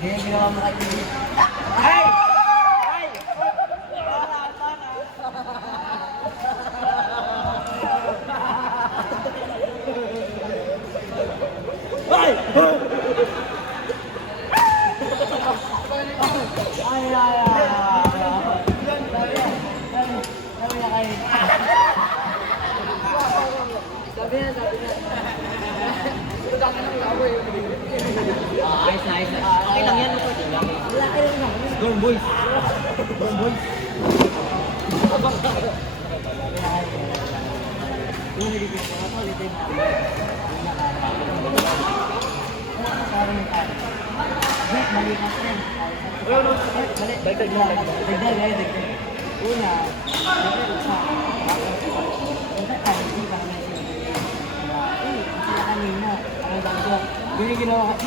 Kaya ginawa mo kay Pili. Ay! Ay! Ay, ay, ay. Sabi na kayo. Sabi na. Ayos na, ayos na. Okay lang yan. Wala kayo lang. Dorm boys. Bro, boys. Yung nilipit ko, ito ulit yung mali ka rin. Mali. Dagdag. Una, sila kanina. Ang dagdag. Ganyan ginawa ko.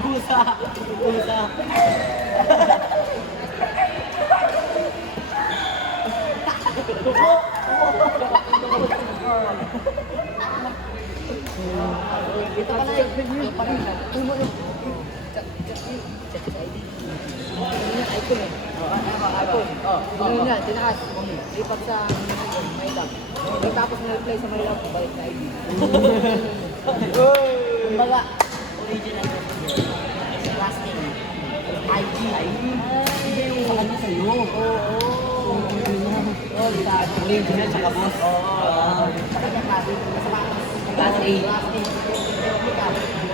Pusa. Ito pala yung tumo yung iPhone eh. Ano niya, tinaas. Lipat sa may lab. Tapos na-reply sa may lab, balik na ID. Kumbaga, original na last name. IG. Hindi yung sa kanya sa'yo. Oo. Original sa kabos. Oo. Sa kanya kasi, class A. Class A.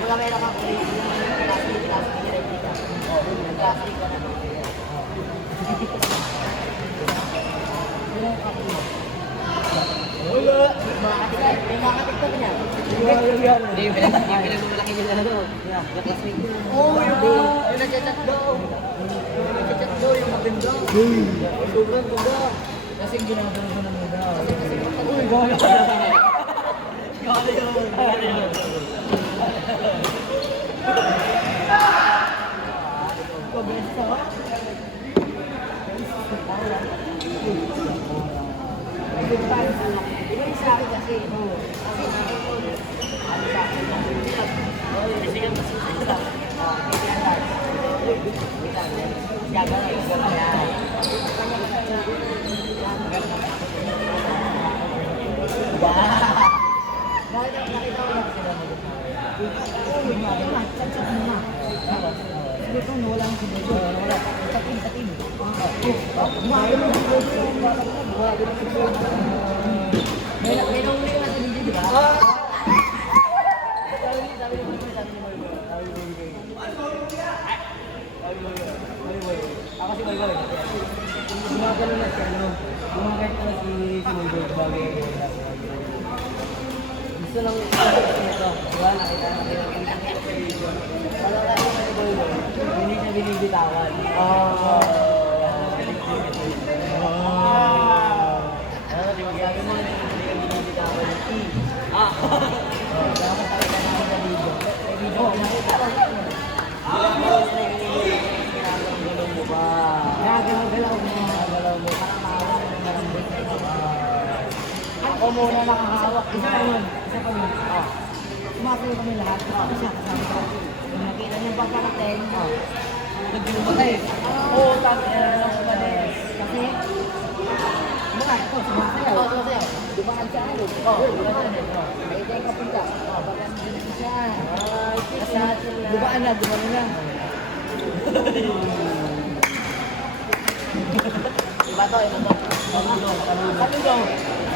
Wala meron kang original. Class A, class B, replica. Class A ka na. Wala! Makakatiktok niya. Hindi, yung pinagmamalaki niya na doon. Yung classmate niya. Oo, yung nagchat daw. Yung nagchat daw, yung maganda. Sobrang ganda. Kasi ginagawa ko ng ganda. Uy, gawin ko na. Gawin yun. Pabesta ka? Iba yung sa akin kasi, ano sa akin lang. Bisigan mo sa isa. Gagawin ko na yan. Ba? Dahil nakita ko lang sila Sige ko, wala nang sinudo. Wala. Sa team. Umaga mo sinudo. May nahuli ka sa video, di ba? Sabi mo. Ako si Boy. Gumagano na siya, no? Gumagano na si Boy bagay. Gusto lang ito. Diba? Nakita natin ang video. Wala ka rin si Boy. Hindi siya binibitawan. Di ba sabi mo, hindi ka binibitawan ng E. Dapat talaga namin sa video. Sa video, nakita ko siya. Ginagalaw mo ba? Ginagalaw mo. Parang mahawak ng marambot. Ako muna nakahawak. Isa pa yun. Sumasayo kami lahat. Isa kasama sa akin. Kung nakita niyo yung pagkakaten, naglumatay. Oo, sabi niya lang umalis. Kasi, ito, sumasayaw. Dumaan siya ano. May ito yung kapunta. Bagan din siya. Kasi, dumaan na. Iba to.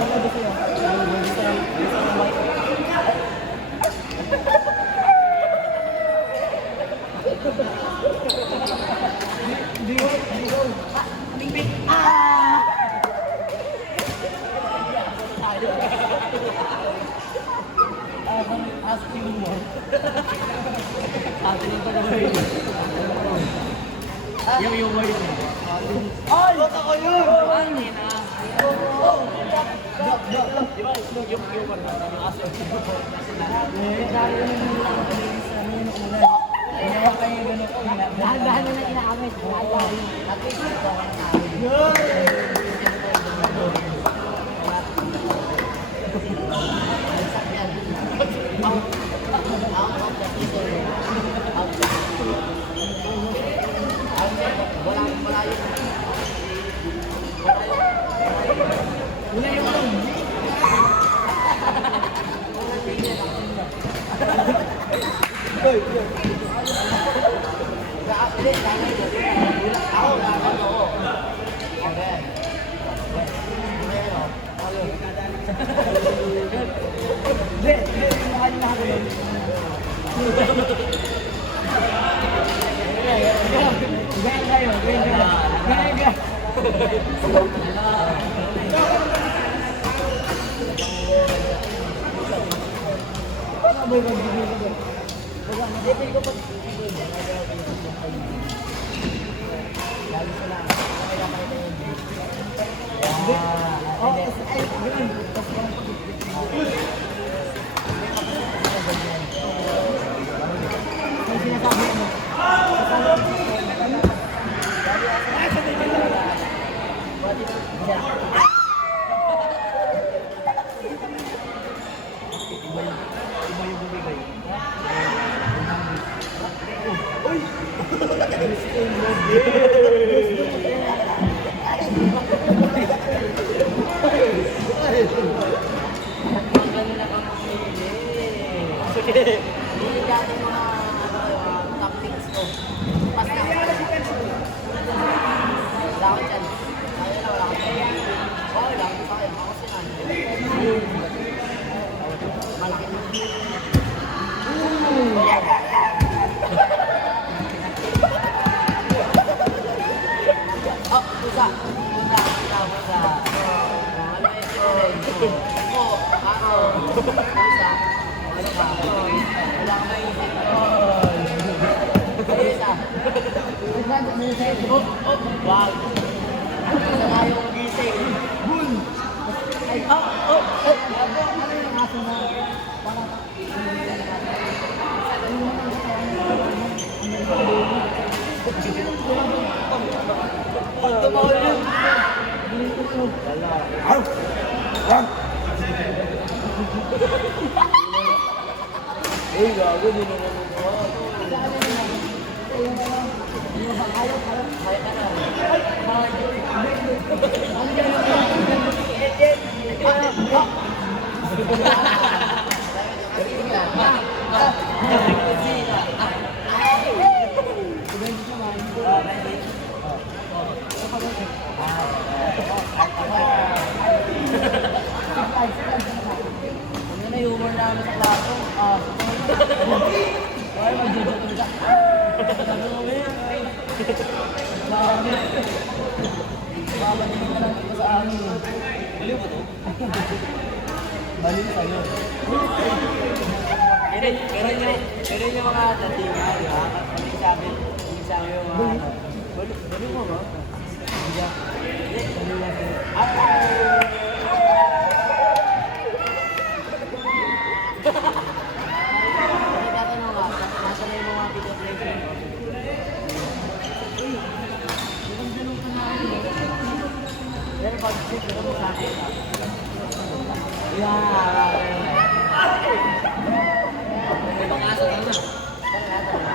Saludo sa'yo. Bing. Asking mo. Atin ito na word. Yung word mo. Ay! Bata ko yun! Di ba? Yung word mo. Yung aso. Dahil yung mga sa mga ulan. Ayaw kayo gano'n ko. Dahan-dahan na inaamin. At least ito ang namin. Gaya kayo, gaya. Boy, magbibigay ko. Baga, hindi ko pa. Lalo sila. Okay lang kayo na yun. Oh, ay, ganun. May sinasabi mo. Hindi natin mga top things ko. Basta ako. Wala ko dyan. Ayaw na, wala ko dyan. Okay lang, sayang. Ako sinan. Malaki na. Oh, pusa. Pusa. Ano ito? Ako. Pusa. Ano ka? Wala kang maisip. Isa. Wag. Isa nga yung gising. Bun! Ay, ano yung aso na? Pag tumawal yun. Uy, gago, hindi naman mo. Ayaw ka na. Ano na yung humor namin sa plato? Ay, mag-jojotin ka. Sabi mo, babalik ka lang ito sa amin. Baliw mo to? Baliw sa'yo. Pero yung mga datingan, di ba? Hindi sabi yung mga... Baliw mo ba? Hindi. Baliw lang sa'yo. Nasa na yung mga video player. Pero pag-sit, ito mo sa akin. May pangaso na na. Pangaso na.